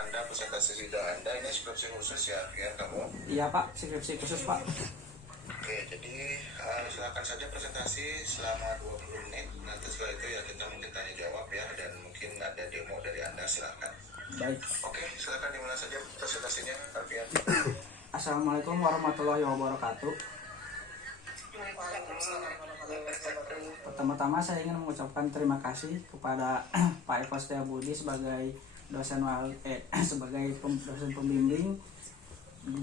Anda, presentasi sidang Anda ini skripsi khusus ya, kamu? Iya Pak, skripsi khusus Pak. Oke, jadi silakan saja presentasi selama 20 menit. Nanti setelah itu ya kita mungkin tanya jawab ya, dan mungkin ada demo dari Anda, silakan. Baik. Oke, silakan dimulai saja presentasinya, Alfian. Assalamualaikum warahmatullahi wabarakatuh. Pertama-tama saya ingin mengucapkan terima kasih kepada Pak Eko Setiabudi sebagai dosen sebagai dosen pembimbing,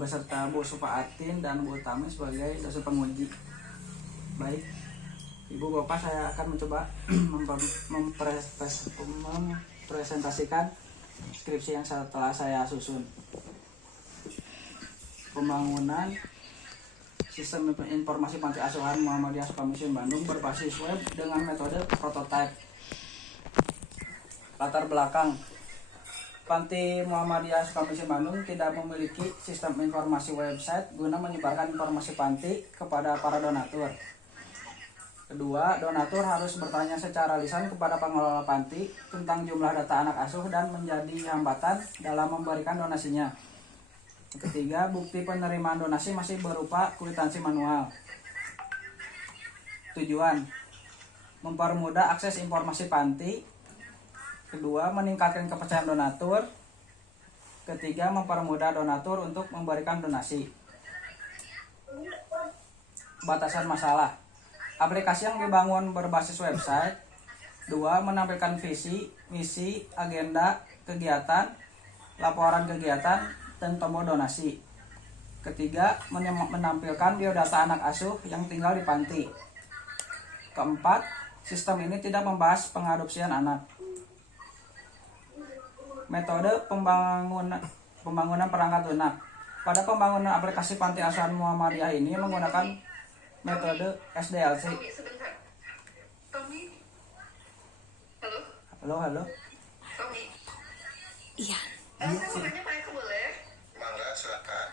beserta Bu Supaatin dan Bu Tami sebagai dosen penguji. Baik, Ibu Bapak, saya akan mencoba mempresentasikan skripsi yang telah saya susun. Pembangunan Sistem Informasi Panti Asuhan Muhammadiyah Sukamiskin Bandung berbasis web dengan metode prototype. Latar belakang: Panti Muhammadiyah Sukamiskin Bandung tidak memiliki sistem informasi website guna menyebarkan informasi panti kepada para donatur. Kedua, donatur harus bertanya secara lisan kepada pengelola panti tentang jumlah data anak asuh dan menjadi hambatan dalam memberikan donasinya. Ketiga, bukti penerimaan donasi masih berupa kwitansi manual. Tujuan: mempermudah akses informasi panti. Kedua, meningkatkan kepercayaan donatur. Ketiga, mempermudah donatur untuk memberikan donasi. Batasan masalah: aplikasi yang dibangun berbasis website. Dua, menampilkan visi, misi, agenda, kegiatan, laporan kegiatan, dan tombol donasi. Ketiga, menampilkan biodata anak asuh yang tinggal di panti. Keempat, sistem ini tidak membahas pengadopsian anak. Metode pembangunan perangkat lunak. Pada pembangunan aplikasi Panti Asuhan Muhammadiyah ini menggunakan metode SDLC. Tommy. Halo. Tommy. Iya. Saya mau tanya Pak Eko boleh? Mangga, silakan.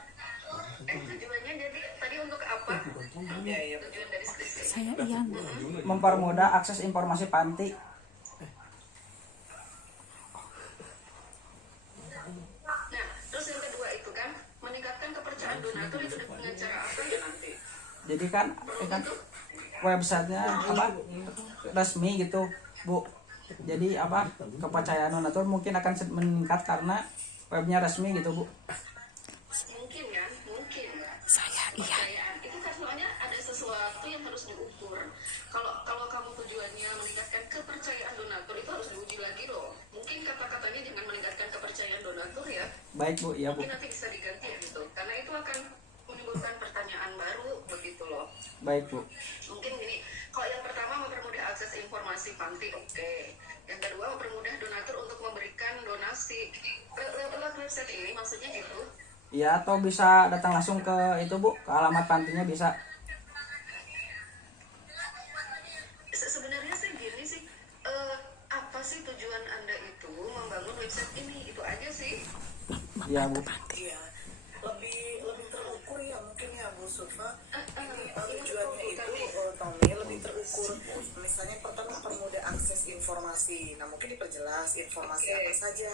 Tujuannya jadi tadi untuk apa? Tujuan dari skripsi. Saya Ian. Mempermudah akses informasi panti. Nah, terus yang kedua itu kan meningkatkan kepercayaan donatur itu dengan cara apa ya nanti? Jadi kan websitenya resmi gitu, Bu. Jadi kepercayaan donatur mungkin akan meningkat karena webnya resmi gitu, Bu. Mungkin kan? Mungkin. Saya Ian. Kepercayaan itu kan soalnya ada sesuatu yang harus diukur. Kalau kamu tujuannya meningkatkan kepercayaan donatur itu harus diuji lagi loh. Mungkin kata-katanya jangan meningkatkan kepercayaan donatur ya. Baik, Bu. Iya, Bu. Mungkin nanti bisa diganti gitu. Karena itu akan menimbulkan pertanyaan baru begitu loh. Baik, Bu. Mungkin gini, kalau yang pertama mempermudah akses informasi panti, oke. Yang kedua mempermudah donatur untuk memberikan donasi. Lewat website ini maksudnya gitu. Ya, atau bisa datang langsung ke itu, Bu, ke alamat pantinya bisa. Sebenarnya sih gini sih, apa sih tujuan Anda itu membangun website ini? Itu aja sih. Ya, Bu. Iya, lebih terukur ya mungkin ya Bu Sufa. Ini tujuannya itu Tommy lebih terukur. Misalnya pertama permudah akses informasi. Nah mungkin diperjelas informasi apa saja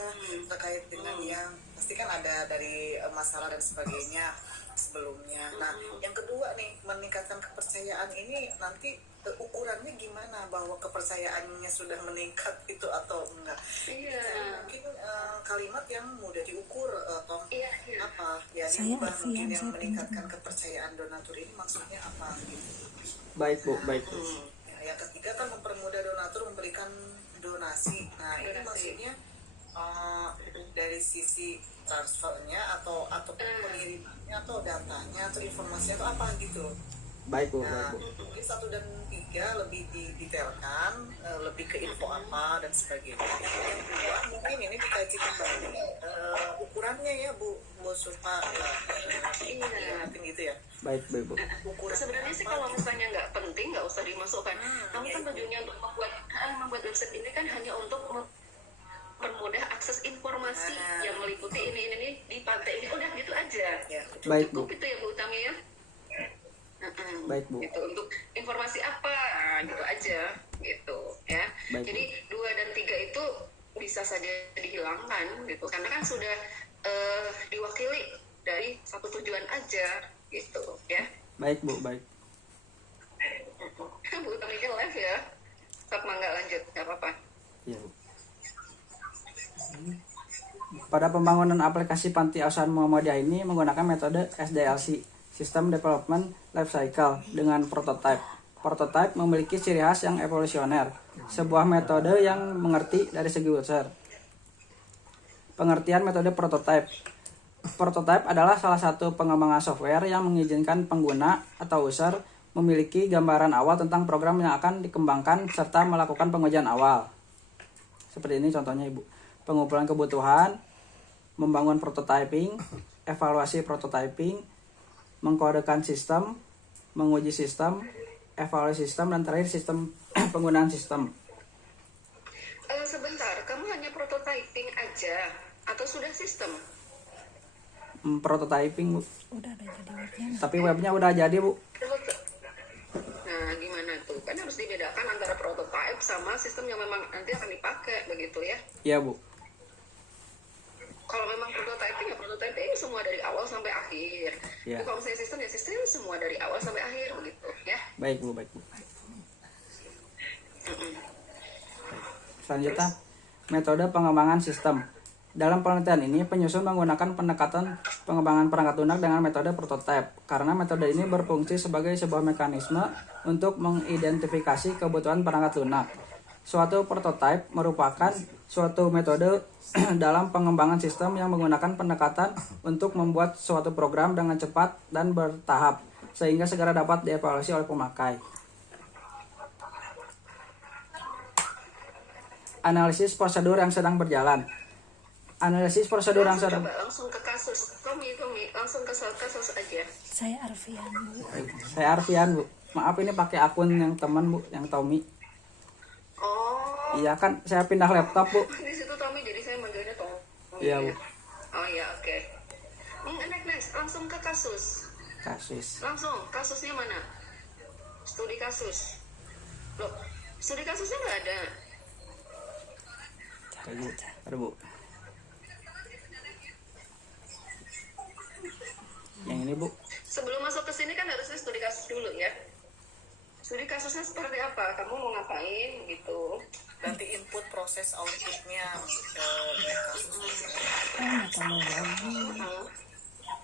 terkait dengan yang pasti kan ada dari masalah dan sebagainya sebelumnya. Nah yang kedua nih meningkatkan kepercayaan ini nanti ukurannya gimana bahwa kepercayaannya sudah meningkat itu atau enggak? Iya. Mungkin kalimat yang mudah diukur, Tom. Iya. Apa? Ya Saya diubah mungkin Alfian, yang saya meningkatkan kepercayaan donatur ini maksudnya apa gitu. Baik, Bu. Baik, Bu. Ya, yang ketiga kan mempermudah donatur memberikan donasi. Nah ini maksudnya dari sisi transfernya atau pengirimannya atau datanya atau informasinya atau apa gitu. Baik, Bu. Nah, Baik, Bu. mungkin 1 dan 3 lebih didetailkan, lebih ke info apa dan sebagainya. Yang kedua, mungkin ini dikaji kembali ukurannya ya Bu Supa, ingatin gitu ya. Baik, Bu. Ukuran Sebenarnya sih kalau misalnya nggak penting nggak usah dimasukkan. Namun kan tujuannya untuk membuat website ini kan hanya untuk mempermudah akses informasi yang meliputi ini di pantai ini. Udah gitu aja. ya. Baik, Bu. Cukup itu ya Bu Utami ya. Baik, Bu. Gitu, untuk informasi apa gitu aja gitu ya. Baik, Jadi 2 dan 3 itu bisa bisa saja dihilangkan gitu, karena kan sudah diwakili dari satu tujuan aja gitu ya. Baik Bu, baik. Bu Tommy ini live ya, sok mangga lanjut, nggak apa-apa. Iya Bu. Pada pembangunan aplikasi Panti Asuhan Muhammadiyah ini menggunakan metode SDLC, System Development Life Cycle, dengan prototype. Prototype memiliki ciri khas yang evolusioner, sebuah metode yang mengerti dari segi user. Pengertian metode prototype. Prototype adalah salah satu pengembangan software yang mengizinkan pengguna atau user memiliki gambaran awal tentang program yang akan dikembangkan serta melakukan pengujian awal. Seperti ini contohnya Ibu. Pengumpulan kebutuhan, membangun prototyping, evaluasi prototyping, mengkodekan sistem, menguji sistem, evaluasi sistem, dan terakhir sistem penggunaan sistem. Sebentar, kamu hanya prototyping aja atau sudah sistem? Prototyping Bu. Udah ada jadi webnya. Tapi webnya udah jadi Bu. Nah, gimana tuh? Kan harus dibedakan antara prototype sama sistem yang memang nanti akan dipakai, begitu ya? Iya Bu. Kalau memang prototyping ya prototyping semua dari awal sampai akhir. Ya. Tapi kalau misalnya sistem ya sistem semua dari awal sampai akhir, begitu ya? Baik Bu, baik Bu. Selanjutnya, metode pengembangan sistem. Dalam penelitian ini, penyusun menggunakan pendekatan pengembangan perangkat lunak dengan metode prototype, karena metode ini berfungsi sebagai sebuah mekanisme untuk mengidentifikasi kebutuhan perangkat lunak. Suatu prototype merupakan suatu metode dalam pengembangan sistem yang menggunakan pendekatan untuk membuat suatu program dengan cepat dan bertahap, sehingga segera dapat dievaluasi oleh pemakai. Analisis prosedur yang sedang berjalan. Analisis prosedur yang sedang... Coba langsung ke kasus. Tommy, langsung ke kasus aja. Saya Arfian, Bu. Saya Arfian Bu. Maaf ini pakai akun yang teman Bu, yang Tommy. Oh, Iya kan, saya pindah laptop Bu. di situ Tommy, jadi saya manggilnya Tommy. Iya Bu. Oh iya, oke. Next, langsung ke kasus. Kasus. Langsung, kasusnya mana? Studi kasus. Loh, studi kasusnya nggak ada. Cari Bu. Cari Bu. Yang ini Bu. Sebelum masuk ke sini kan harusnya studi kasus dulu ya. Studi kasusnya seperti apa? Kamu mau ngapain gitu? Nanti input proses outputnya ke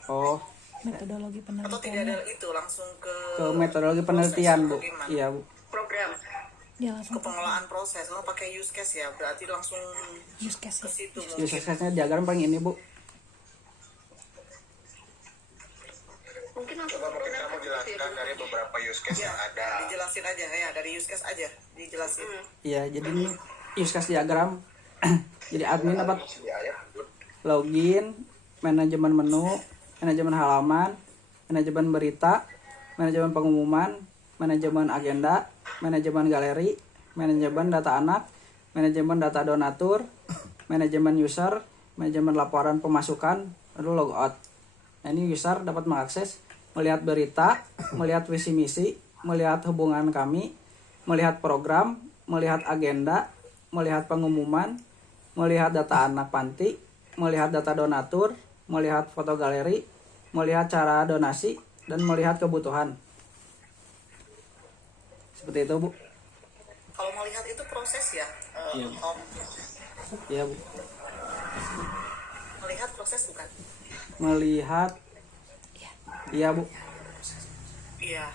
Oh, Metodologi atau tidak penelitiannya. ada itu langsung ke metodologi penelitian Bu. Bagaimana? Iya Bu. Program. Dia Ke langsung pengelolaan proses, kalau pakai use case ya berarti langsung use case ke ya. situ Use mungkin. case-nya diagram paling ini Bu. Mungkin langsung Coba ke mungkin program kamu jelaskan dari beberapa use case Ya, yang ada. dijelasin aja ya, dari use case aja dijelasin. Iya, jadi ini use case diagram. Jadi admin dapat Di ayat login, manajemen menu, manajemen halaman, manajemen berita, manajemen pengumuman, manajemen agenda, manajemen galeri, manajemen data anak, manajemen data donatur, manajemen user, manajemen laporan pemasukan, lalu logout. Nah, ini user dapat mengakses, melihat berita, melihat visi misi, melihat hubungan kami, melihat program, melihat agenda, melihat pengumuman, melihat data anak panti, melihat data donatur, melihat foto galeri, melihat cara donasi, dan melihat kebutuhan. Seperti itu Bu. Kalau melihat itu proses ya, Iya. Om. Iya Bu. Melihat proses bukan? Melihat. Iya Bu. Iya.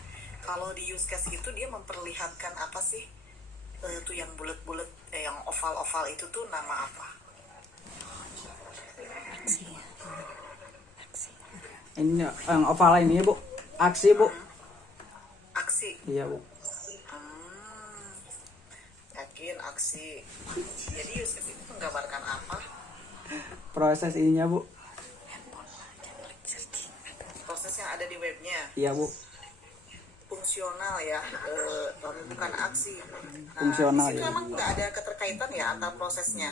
Kalau di use case itu dia memperlihatkan apa sih? Itu yang bulat-bulat, yang oval-oval itu tuh nama apa? Aksi. Aksi. Ini yang oval ini Bu. Aksi Bu. Aksi. Iya Bu. Yakin aksi. Jadi use case itu menggambarkan apa? Proses ininya Bu. Proses yang ada di webnya. Iya Bu. Fungsional ya, bukan aksi. Nah, Fungsional, di situ ya. emang nggak ada keterkaitan ya antar prosesnya.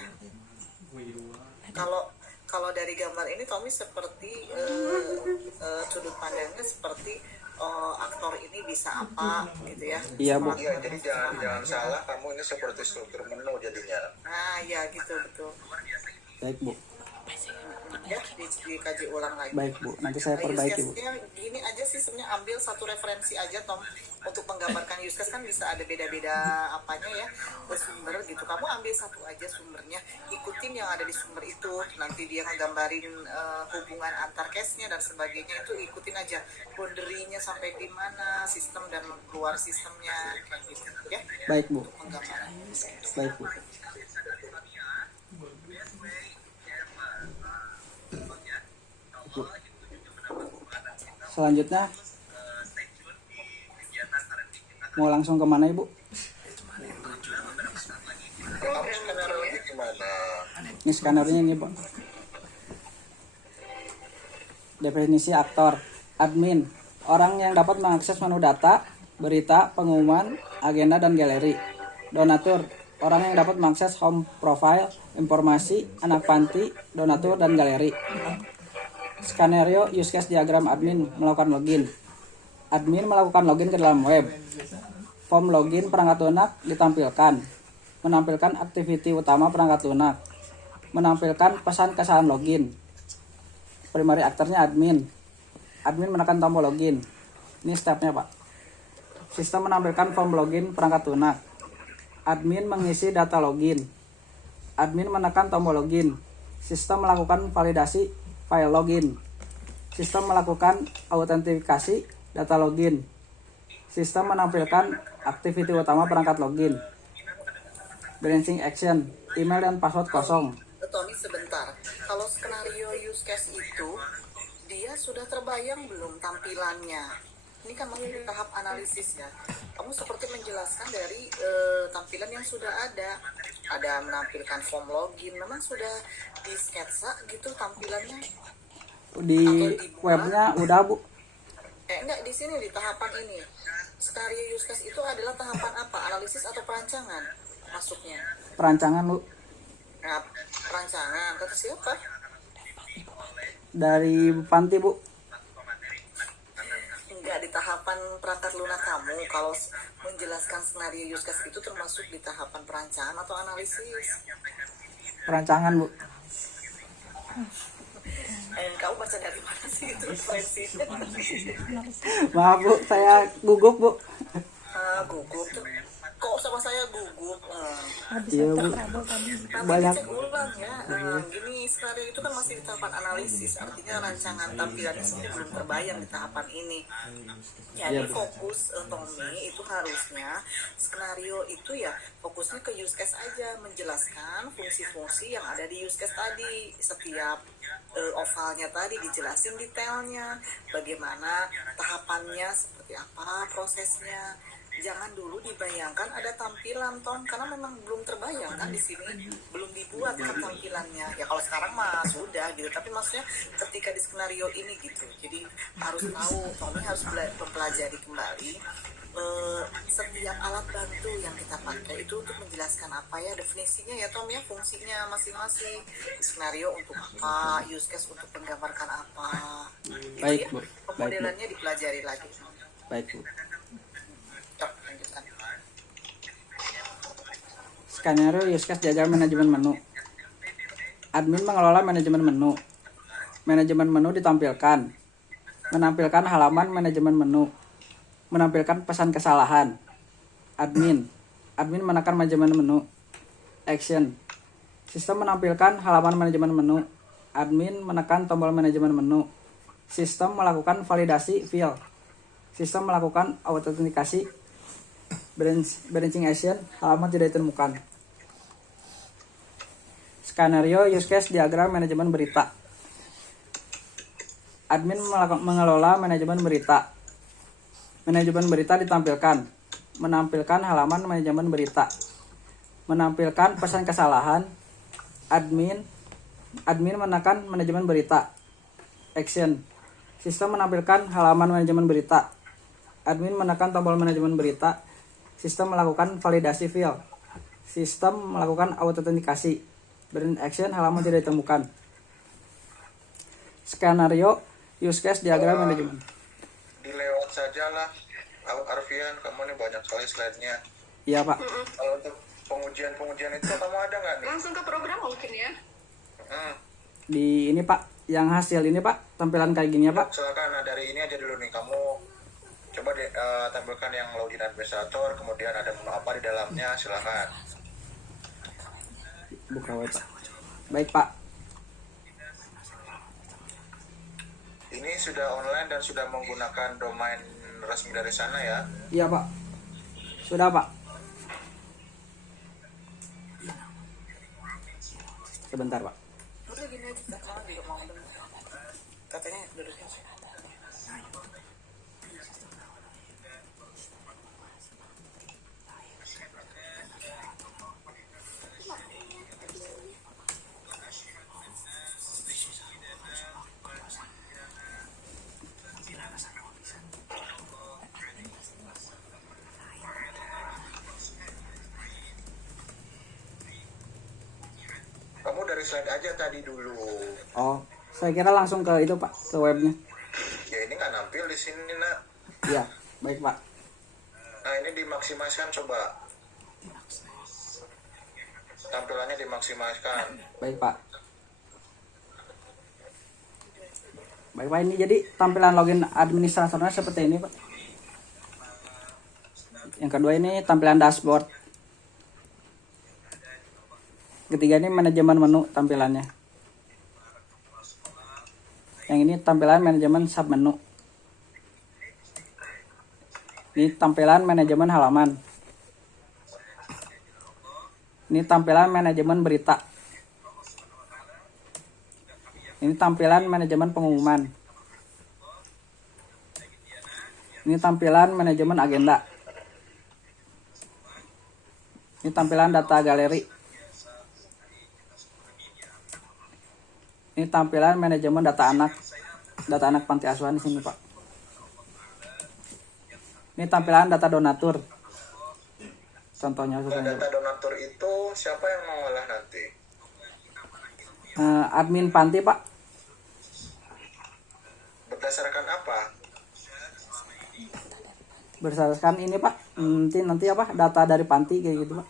Kalau dari gambar ini Tommy seperti sudut pandangnya seperti aktor ini bisa apa gitu ya. Iya, Bu. Iya, jadi jangan salah, kamu ini seperti struktur menu jadinya. Nah ya gitu betul Baik, Bu. ya, dikaji ulang lagi. Baik, Bu. Nanti saya Nah, perbaiki, Bu. use case-nya gini aja sih sebenarnya, ambil satu referensi aja Tom untuk menggambarkan use case, kan bisa ada beda-beda apanya ya, sumber gitu. Kamu ambil satu aja sumbernya, ikutin yang ada di sumber itu, nanti dia ngegambarin hubungan antar case-nya dan sebagainya, itu ikutin aja boundary-nya sampai di mana, sistem dan luar sistemnya kayak gitu ya. Baik, Bu. Untuk penggambaran. Baik, Bu. Bu. Selanjutnya mau langsung kemana, Ibu? Kamu skenario ini gimana? Ini skenario ini, Pak. Definisi aktor. Admin, orang yang dapat mengakses menu data, berita, pengumuman, agenda, dan galeri. Donatur, orang yang dapat mengakses home profile, informasi, anak panti, donatur, dan galeri. Skenario use case diagram admin melakukan login. Admin melakukan login ke dalam web. Form login perangkat lunak ditampilkan. Menampilkan aktiviti utama perangkat lunak. Menampilkan pesan kesalahan login. Primary aktornya admin. Admin menekan tombol login. Ini stepnya, Pak. Sistem menampilkan form login perangkat lunak. Admin mengisi data login. Admin menekan tombol login. Sistem melakukan validasi file login. Sistem melakukan autentikasi data login. Sistem menampilkan aktiviti utama perangkat login. Branching action, email dan password kosong. Tommy sebentar, kalau skenario use case itu dia sudah terbayang belum tampilannya? Ini kan masih di tahap analisis ya. Kamu seperti menjelaskan dari tampilan yang sudah ada menampilkan form login, memang sudah di sketsa gitu tampilannya? Di webnya udah, Bu. Enggak, di sini di tahapan ini. Skenario use case itu adalah tahapan apa? Analisis atau perancangan masuknya? Perancangan, Bu. Nah, perancangan kata siapa? Dari Panti, Bu. Enggak, di tahapan perangkat lunak kamu. Kalau menjelaskan skenario use case itu termasuk di tahapan perancangan atau analisis? Perancangan, Bu. Kamu baca dari mana sih itu referensinya? Maaf, Bu. Saya gugup, Bu. Gugup tuh. Kok sama saya gugup? Iya, Bu. Nanti Banyak. dicek ulang ya. Gini, skenario itu kan masih di tahapan analisis, artinya rancangan tampilannya sebenarnya belum terbayang di tahapan ini. Jadi Iya, Bu. fokus Tommy itu harusnya skenario itu ya fokusnya ke use case aja, menjelaskan fungsi-fungsi yang ada di use case tadi. Setiap ovalnya tadi dijelasin detailnya, bagaimana tahapannya, seperti apa prosesnya. Jangan dulu dibayangkan ada tampilan Tom, karena memang belum terbayang kan di sini, belum dibuat kan tampilannya. Ya kalau sekarang mah sudah gitu, tapi maksudnya ketika di skenario ini gitu, jadi harus tahu, Tommy harus mempelajari kembali setiap alat bantu yang kita pakai itu untuk menjelaskan apa ya definisinya ya Tom ya, fungsinya masing-masing, skenario untuk apa, use case untuk menggambarkan apa gitu. Baik, Ya, Bu. pemodelannya dipelajari lagi. Baik, Bu. Cok, lanjutkan. Skenario use case diagram manajemen menu. Admin mengelola manajemen menu. Manajemen menu ditampilkan. Menampilkan halaman manajemen menu. Menampilkan pesan kesalahan. Admin menekan manajemen menu. Action. Sistem menampilkan halaman manajemen menu. Admin menekan tombol manajemen menu. Sistem melakukan validasi file. Sistem melakukan autentikasi. Branching action, halaman tidak ditemukan. Skenario use case diagram manajemen berita. Admin mengelola manajemen berita. Manajemen berita ditampilkan. Menampilkan halaman manajemen berita. Menampilkan pesan kesalahan. Admin menekan manajemen berita. Action. Sistem menampilkan halaman manajemen berita. Admin menekan tombol manajemen berita. Sistem melakukan validasi file. Sistem melakukan autentikasi. Branch action, halaman tidak ditemukan. Skenario use case diagram manajemen. Dilewat saja lah. Arfian, kamu nih banyak sekali slide-nya. Iya Pak. Kalau untuk pengujian itu kamu ada nggak nih? Langsung ke program mungkin ya. Di ini Pak, yang hasil ini Pak, tampilan kayak gini ya Pak. Silakan, nah dari ini aja dulu nih, kamu coba tampilkan yang login administrator, kemudian ada menu apa di dalamnya, silakan. Buka web Pak. Baik Pak. Ini sudah online dan sudah menggunakan domain resmi dari sana ya? Iya Pak. Sudah Pak. Sebentar Pak. Udah gini aja, kakak juga mau dengar. Katanya duduknya Kamu dari slide aja tadi dulu. Oh, saya kira langsung ke itu Pak, ke webnya. Ya ini nggak nampil di sini nak. Iya, baik Pak. Nah ini dimaksimalkan coba. Tampilannya dimaksimalkan. Baik Pak. Baik Pak, ini jadi tampilan login administratornya seperti ini Pak. Yang kedua ini tampilan dashboard. Ketiga ini manajemen menu tampilannya. Yang ini tampilan manajemen submenu. Ini tampilan manajemen halaman. Ini tampilan manajemen berita. Ini tampilan manajemen pengumuman. Ini tampilan manajemen agenda. Ini tampilan data galeri. Ini tampilan manajemen data anak panti asuhan di sini Pak. Ini tampilan data donatur. Contohnya Nah, data donatur itu siapa yang mengolah nanti? Admin panti Pak. Berdasarkan apa? Berdasarkan ini Pak. Nanti apa? Data dari panti kayak gitu Pak.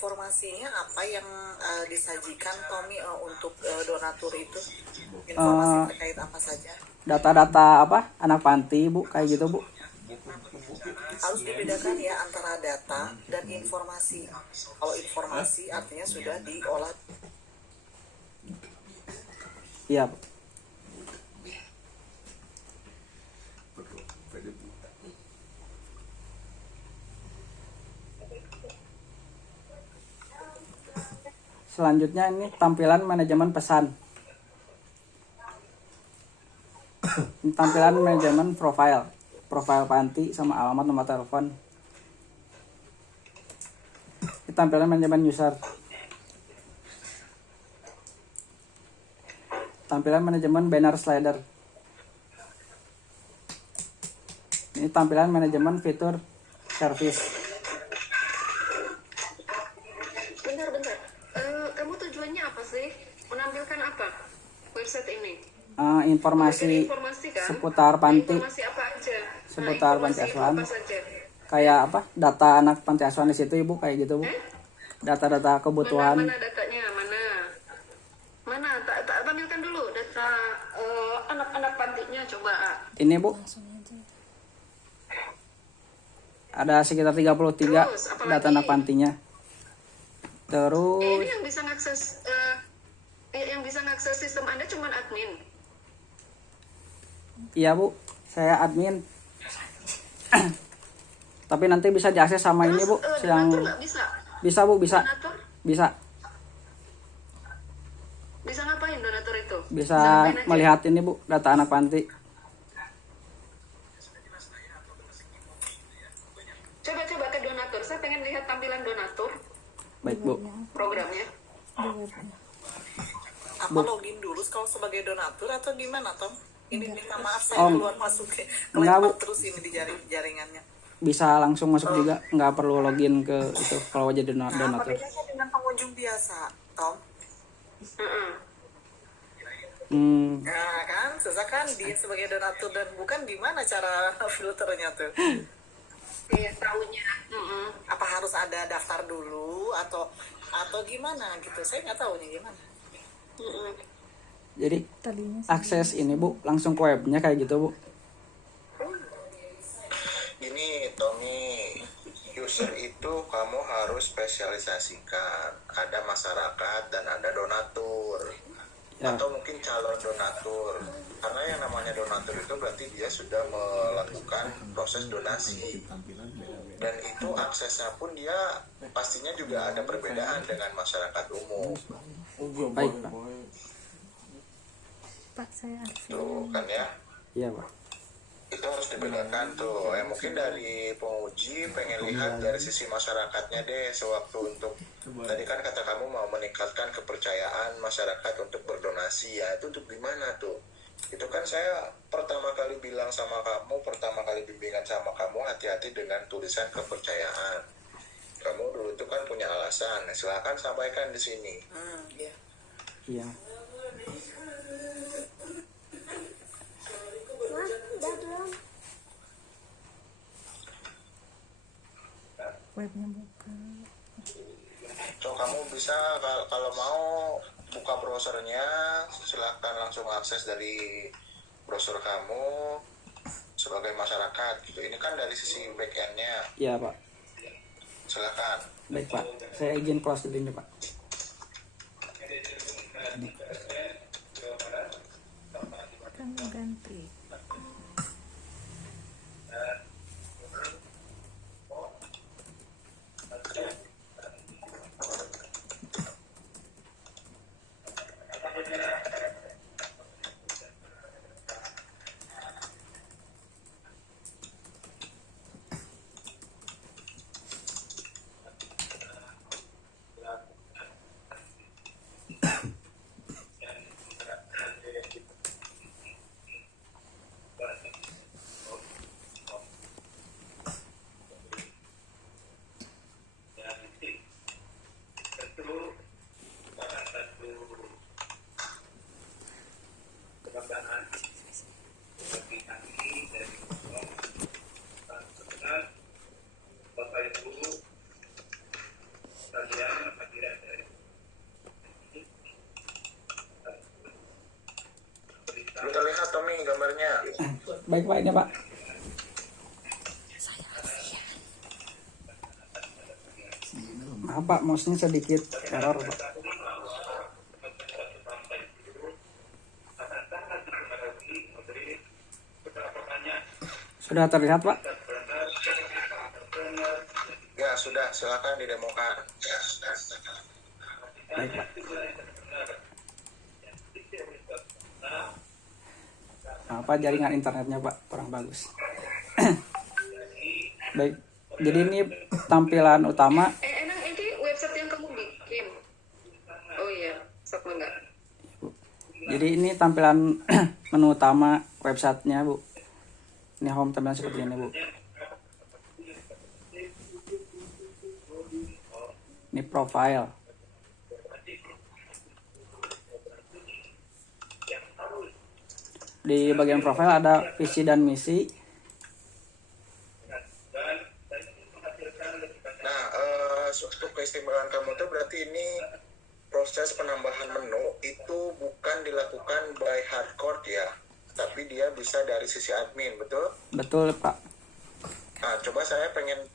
informasinya apa yang disajikan Tommy untuk donatur itu? Informasi terkait apa saja? Data-data apa? Anak panti Bu, kayak gitu Bu. Harus dibedakan ya antara data dan informasi. Kalau informasi artinya sudah diolah. Iya Bu. Selanjutnya ini tampilan manajemen pesan. Ini tampilan manajemen profile panti sama alamat nomor telepon. Ini tampilan manajemen user. Tampilan manajemen banner slider. Ini tampilan manajemen fitur service. Bentar. Kamu tujuannya apa sih? Menampilkan apa? Website ini? Informasi kan? seputar panti. Informasi apa aja? Seputar panti informasi asuhan. apa saja? Kayak apa? Data anak panti asuhan di situ Ibu, kayak gitu Bu. Data-data kebutuhan. Mana datanya? Mana? Tak tampilkan dulu data anak-anak pantinya coba. Ini Bu. Ada sekitar 33 Terus, apa data lagi? anak pantinya. Terus Ini yang bisa ngakses sistem Anda cuma admin. iya Bu, saya admin. Tapi nanti bisa diakses sama ini Bu, yang Donatur nggak bisa? bisa Bu, bisa. Donatur? Bisa. Bisa ngapain donatur itu? Bisa ngapain aja? melihat ini Bu, data anak panti. Coba ke donatur. Saya pengen lihat tampilan donatur Baik Bu. programnya. Apa login dulu kalau sebagai donatur atau gimana Tom? Ini minta maaf saya Om. keluar masuk ke Enggak, Bu. kelewat terus ini di jaringannya. Bisa langsung masuk juga, nggak perlu login ke itu kalau jadi donatur. Bedanya dengan pengunjung biasa, Tom. Nah kan, susah kan dia sebagai donatur dan bukan, gimana cara filternya tuh? Iya, tahunya. Apa harus ada daftar dulu atau gimana gitu? Saya nggak tahu nih gimana. Jadi Tadinya sih akses ini Bu langsung ke webnya kayak gitu Bu. Ini Tommy, user itu kamu harus spesialisasikan. Ada masyarakat dan ada donatur. Ya. Atau mungkin calon donatur. Karena yang namanya donatur itu berarti dia sudah melakukan proses donasi. Dan itu aksesnya pun dia pastinya juga ada perbedaan dengan masyarakat umum. Baik Pak. Pak saya Arfian. Tuh kan ya. Iya Pak. Itu harus dibedakan tuh. Mungkin dari penguji pengen lihat dari sisi masyarakatnya deh sewaktu untuk tadi kan kata kamu mau meningkatkan kepercayaan masyarakat untuk berdonasi, ya itu untuk gimana tuh? Itu kan saya pertama kali bilang sama kamu, pertama kali bimbingan sama kamu, hati-hati dengan tulisan kepercayaan. Kamu dulu itu kan punya alasan, silahkan sampaikan di sini. Iya. Iya. Webnya buka. So kamu bisa kalau mau buka browsernya, silahkan langsung akses dari browser kamu sebagai masyarakat gitu. Ini kan dari sisi backendnya, Iya Pak. silahkan. Baik Pak. Saya izin close dulu ini Pak. Kan ganti. Belum terlihat Tommy gambarnya. Baik Pak ini Pak. Maaf Pak, mouse-nya sedikit error Pak. Sudah terlihat Pak? Ya sudah, silahkan didemokan. Baik Pak. Apa jaringan internetnya Pak kurang bagus. Baik. Jadi ini tampilan utama. Enak ini website yang kamu bikin. Oh iya, sok enggak. Jadi ini tampilan menu utama websitenya Bu. Ini home tampilan seperti ini Bu. Ini profile. Di bagian profile ada visi dan misi. Nah, untuk keistimewaan kamu tuh berarti ini proses penambahan menu itu bukan dilakukan by hardcore ya, tapi dia bisa dari sisi admin, betul? Betul Pak. Nah, coba saya pengen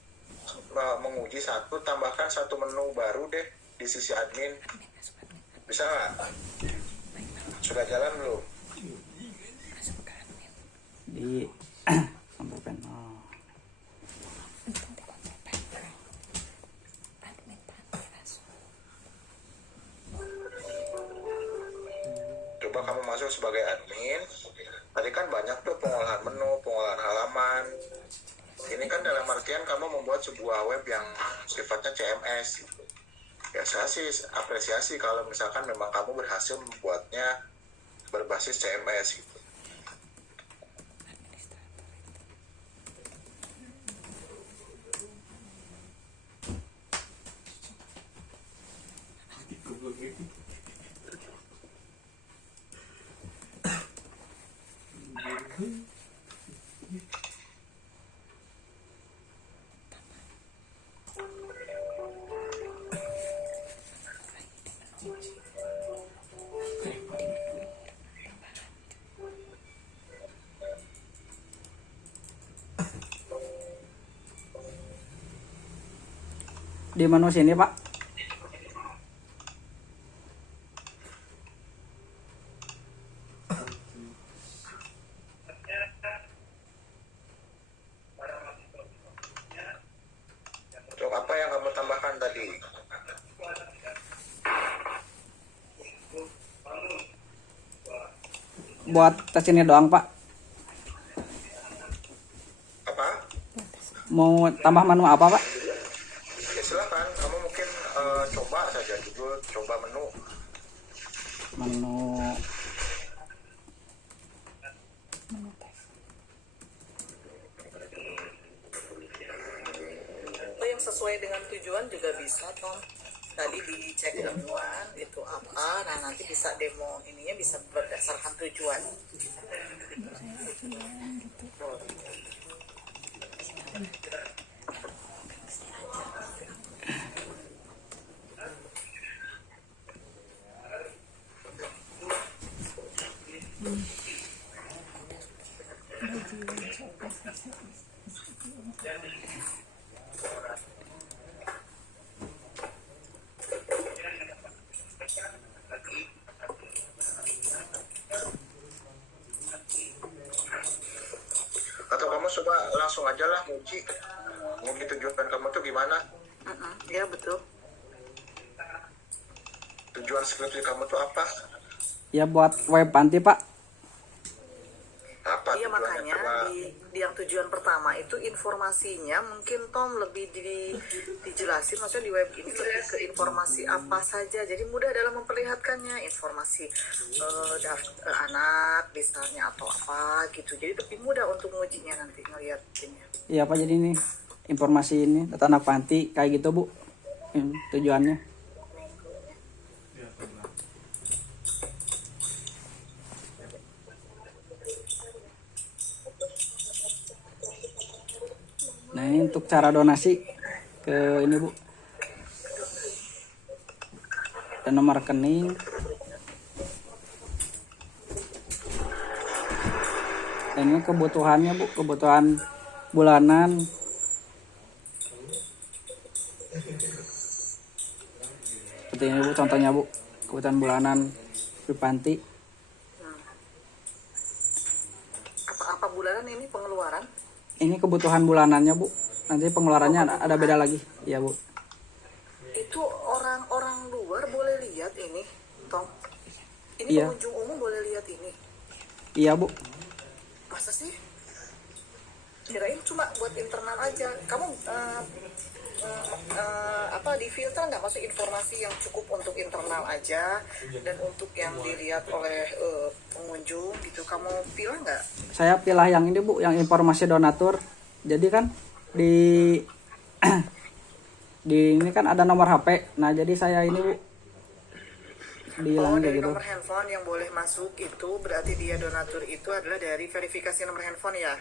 menguji satu, tambahkan satu menu baru deh di sisi admin. Bisa nggak? Sudah jalan belum? Di kontrol panel. Coba kamu masuk sebagai admin. Tadi kan banyak tuh pengolahan menu, pengolahan halaman. Ini kan dalam artian kamu membuat sebuah web yang sifatnya CMS. Ya saya sih apresiasi kalau misalkan memang kamu berhasil membuatnya berbasis CMS gitu. di menu sini Pak. Untuk apa yang kamu tambahkan tadi? Buat tes ini doang Pak. Apa? Mau tambah menu apa Pak? Ya silakan, kamu mungkin coba saja judul, coba menu. Menu Menu tes. Atau yang sesuai dengan tujuan juga bisa Tom. Tadi dicek tujuan itu apa, nah nanti bisa demo ininya bisa berdasarkan tujuan. Untuk saya Alfian gitu. Atau kamu coba langsung aja lah nguji tujuan kamu tuh gimana? Ya betul. Tujuan skripsi kamu tuh apa? ya buat web Panti Pak. Apa Iya tujuannya? makanya Coba di yang tujuan pertama itu informasinya mungkin Tom lebih dijelasin maksudnya di web ini lebih ke informasi apa saja jadi mudah dalam memperlihatkannya informasi anak misalnya atau apa gitu jadi lebih mudah untuk mengujinya nanti ngeliatinnya. Iya Pak, jadi ini informasi ini data anak panti kayak gitu Bu. Tujuannya. Nah ini untuk cara donasi ke ini Bu. Dan nomor rekening. Dan ini kebutuhannya Bu, kebutuhan bulanan. Seperti ini Bu, contohnya Bu, kebutuhan bulanan di panti. Apa bulanan ini pengeluaran? Ini kebutuhan bulanannya Bu. Nanti pengeluarannya ada beda lagi. Iya Bu. Itu orang-orang luar boleh lihat ini, Tom? Ini Iya. pengunjung umum boleh lihat ini? Iya Bu. Masa sih? Kirain cuma buat internal aja. Kamu di filter nggak? Maksud informasi yang cukup untuk internal aja dan untuk yang dilihat oleh pengunjung gitu. Kamu pilih nggak? Saya pilih yang ini Bu, yang informasi donatur. Jadi kan di di ini kan ada nomor HP. Nah, jadi saya ini Bu bilang kayak Dari gitu. nomor handphone yang boleh masuk itu berarti dia donatur itu adalah dari verifikasi nomor handphone ya?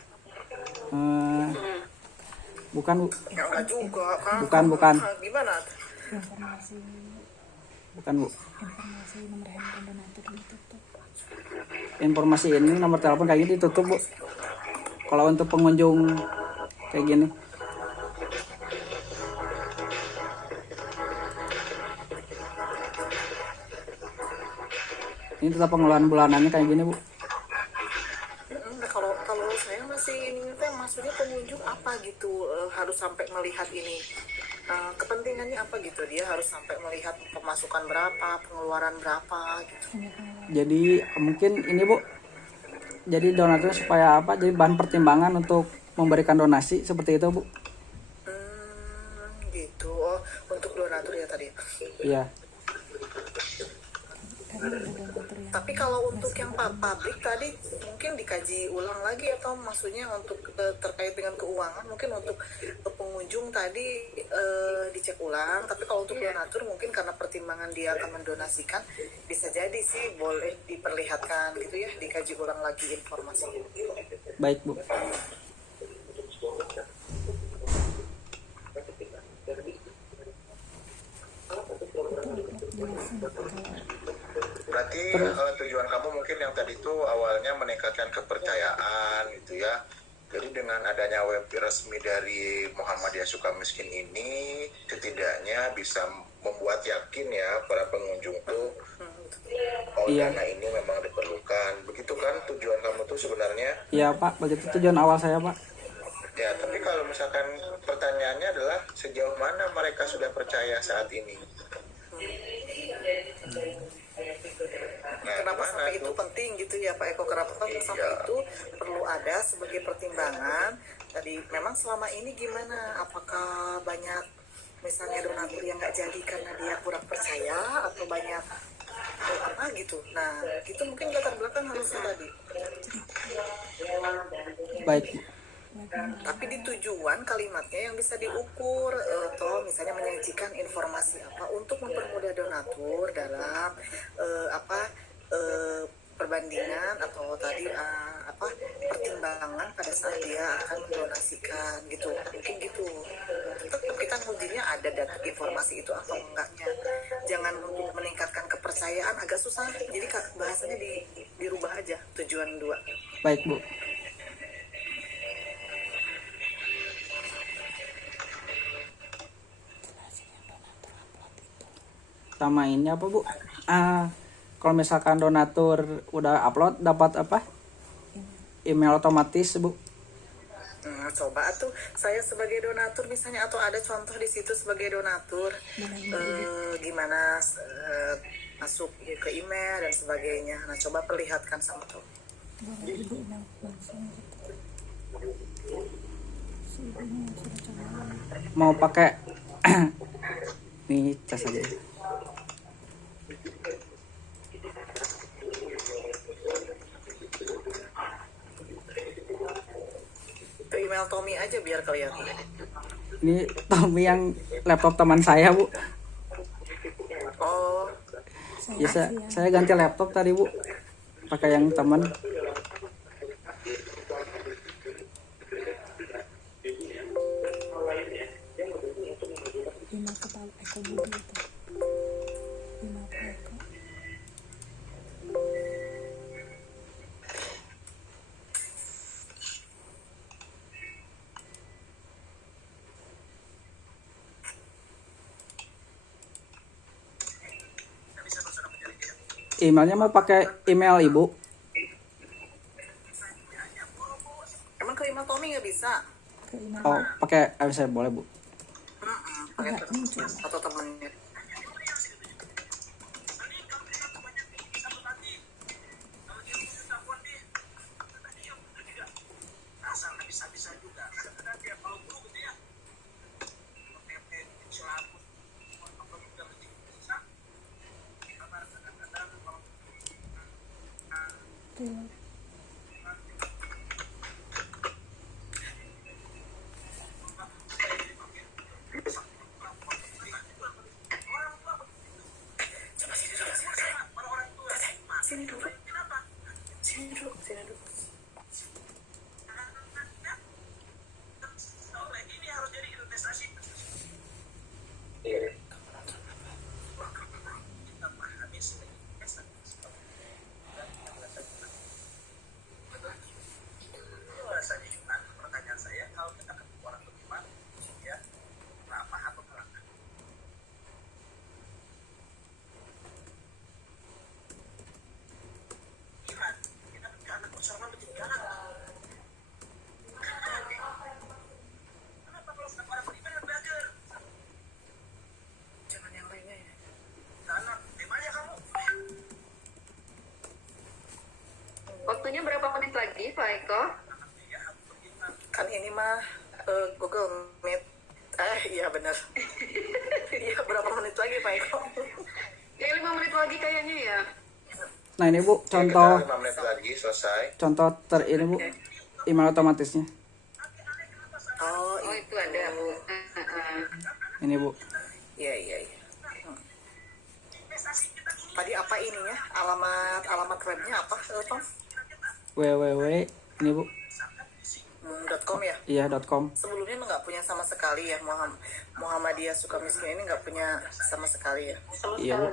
Bukan Bu. Ya enggak juga kan? Bukan. Gimana? Informasi Bukan Bu. nomor handphone donatur ditutup. Informasi ini nomor telepon kayak gini ditutup Bu. Kalau untuk pengunjung kayak gini. Ini tetap pengeluaran bulanannya kayak gini Bu. Kalau saya masih ini teh maksudnya pengunjung apa gitu harus sampai melihat ini kepentingannya apa gitu dia harus sampai melihat pemasukan berapa pengeluaran berapa gitu. Jadi mungkin ini Bu. Jadi donatur supaya apa? Jadi bahan pertimbangan untuk memberikan donasi seperti itu Bu. Gitu untuk donatur ya tadi. Iya. Tapi kalau untuk yang publik tadi mungkin dikaji ulang lagi atau maksudnya untuk terkait dengan keuangan mungkin untuk pengunjung tadi dicek ulang. Tapi kalau untuk donatur mungkin karena pertimbangan dia akan mendonasikan bisa jadi sih boleh diperlihatkan gitu ya dikaji ulang lagi informasinya. Baik Bu. berarti tujuan kamu mungkin yang tadi itu awalnya meningkatkan kepercayaan gitu ya. Jadi dengan adanya web resmi dari Muhammadiyah Sukamiskin ini setidaknya bisa membuat yakin ya para pengunjung tuh oh Iya. dana ini memang diperlukan. Begitu kan tujuan kamu tuh sebenarnya? Iya Pak, begitu tujuan awal saya Pak. Ya, tapi kalau misalkan pertanyaannya adalah sejauh mana mereka sudah percaya saat ini? Nah, Kenapa gimana sampai itu tuh? penting gitu ya Pak Eko? Kenapa sampai Iya. itu perlu ada sebagai pertimbangan? Tadi memang selama ini gimana? Apakah banyak misalnya donatur yang nggak jadi karena dia kurang percaya atau banyak apa gitu? Nah, itu mungkin latar belakang harusnya tadi. Baik. Tapi di tujuan kalimatnya yang bisa diukur atau misalnya menyajikan informasi apa untuk mempermudah donatur dalam perbandingan atau tadi apa pertimbangan pada saat dia akan mendonasikan gitu, mungkin gitu. Tetap kita ngujinya ada data informasi itu atau enggaknya, jangan untuk meningkatkan kepercayaan agak susah, jadi bahasanya dirubah aja tujuan 2. Baik Bu. Sama ini apa Bu? Kalau misalkan donatur udah upload dapat apa? Email otomatis Bu. Coba tuh saya sebagai donatur misalnya atau ada contoh di situ sebagai donatur gimana masuk ke email dan sebagainya. Nah coba perlihatkan sama tuh. Boleh ibu email langsung gitu. Si ibunya sudah coba. Mau pakai nih cas aja. Ke email Tommy aja biar kelihatan. Ini Tommy yang laptop teman saya Bu. Oh, Ya saya ganti laptop tadi Bu. Pakai yang teman. Email ke Pak Eko Budi itu. Email Pak Eko. Emailnya mau pakai email Ibu. emang ke email Tommy nggak bisa? Ke email Oh, pakai saya boleh Bu. Pakai enggak muncul. atau temannya. Reload. Sini dulu. Sini dulu. Sini dulu. Jangan yang lainnya ya. Waktunya berapa menit lagi, Pak Eko? Kan ini mah Google Meet. Iya benar. Iya berapa menit lagi Pak Eko? Ya 5 menit lagi kayaknya ya. Nah ini Bu, Ya, kita contoh 5 menit lagi selesai. ini Bu, email otomatisnya. Oh, Oh itu ada, Bu. Ini Bu. iya. Tadi apa ininya? Alamat webnya apa, Tom? www ini Bu. .com ya? Iya .com. Sebelumnya emang nggak punya sama sekali ya Muhammadiyah Sukamiskin ini nggak punya sama sekali ya. Iya Bu.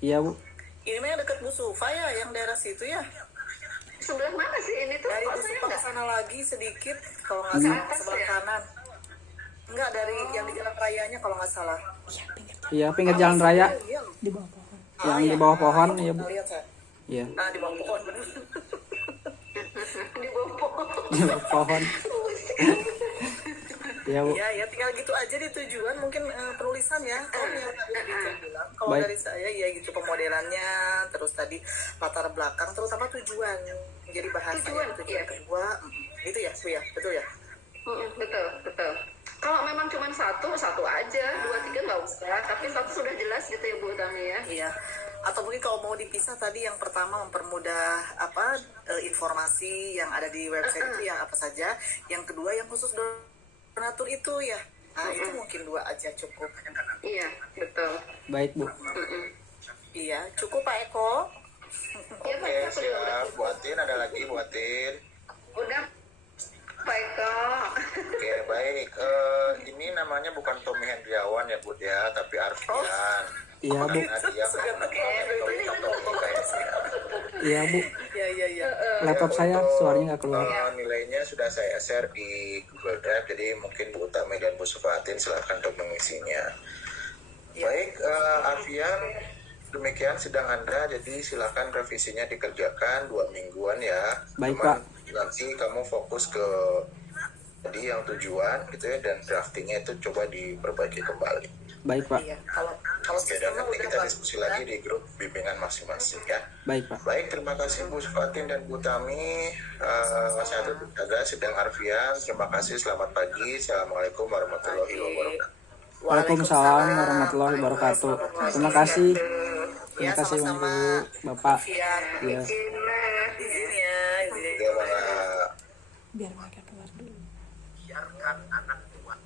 Iya Bu. Ini mah yang dekat Bu Sufa ya, yang daerah situ ya. sebelah mana sih ini tuh? Dari Kok saya Busuk ke nggak? sana lagi sedikit, kalau nggak Ke salah atas sebelah ya? kanan. Enggak, dari yang di jalan rayanya kalau nggak salah. Iya, pinggir Iya, pinggir jalan raya Iya. di bawah pohon. yang di bawah pohon ya, Bu. Lihat saya. Iya, Nah, di bawah pohon bener. Di bawah pohon. di bawah pohon. Iya, Bu. Iya, ya tinggal gitu aja di tujuan, mungkin penulisan ya. Kalau yang tadi Richard bilang, kalau Baik. dari saya ya gitu pemodelannya, terus tadi latar belakang, terutama tujuan. Jadi bahasa Tujuan, tujuan iya. kedua, gitu ya, Bu ya, betul ya. Betul, betul. Kalau memang cuma satu aja, 2, 3 nggak usah. Tapi satu sudah jelas gitu ya Bu Tami ya. Iya. Atau mungkin kalau mau dipisah tadi yang pertama mempermudah informasi yang ada di website itu yang apa saja. Yang kedua yang khusus donatur itu ya. Nah, itu mungkin 2 aja cukup. Iya, betul. Baik, Bu. Iya, cukup Pak Eko. Iya, Pak, Oke, aku udah. siap. Buatin, ada lagi buatin. Udah, Pak Eko. Oke, baik. Ini namanya bukan Tommy Hendriawan ya, Bud ya, tapi Arfian. Iya, Bu. Karena dia menggunakan Tommy kayak Iya, Bu. Iya, iya, iya. Laptop saya suaranya nggak keluar. Nilainya sudah saya share di Google Drive, jadi mungkin Bu Utami dan Bu Sufatin silahkan untuk mengisinya. Baik, Arfian, demikian sidang Anda, jadi silakan revisinya dikerjakan 2 mingguan ya. Baik, Cuman Pak. Nanti kamu fokus ke tadi yang tujuan gitu ya, dan draftingnya itu coba diperbaiki kembali. Baik, Pak. Iya, kalau Oke, dan sistemnya nanti udah kita bagus, diskusi lagi di grup bimbingan masing-masing ya. Baik, Pak. Baik, terima kasih Bu Sufatin dan Bu Tami. Saya tutup saja sidang Arfian. Terima kasih, selamat pagi. Assalamualaikum warahmatullahi wabarakatuh. Waalaikumsalam warahmatullahi wabarakatuh. Terima kasih. Terima Ya, kasih, sama-sama. Ibu, Bapak. Iya, Iya. izin ya, izin. Oke, Mbak. Biar mereka keluar dulu. Biarkan anak kuat.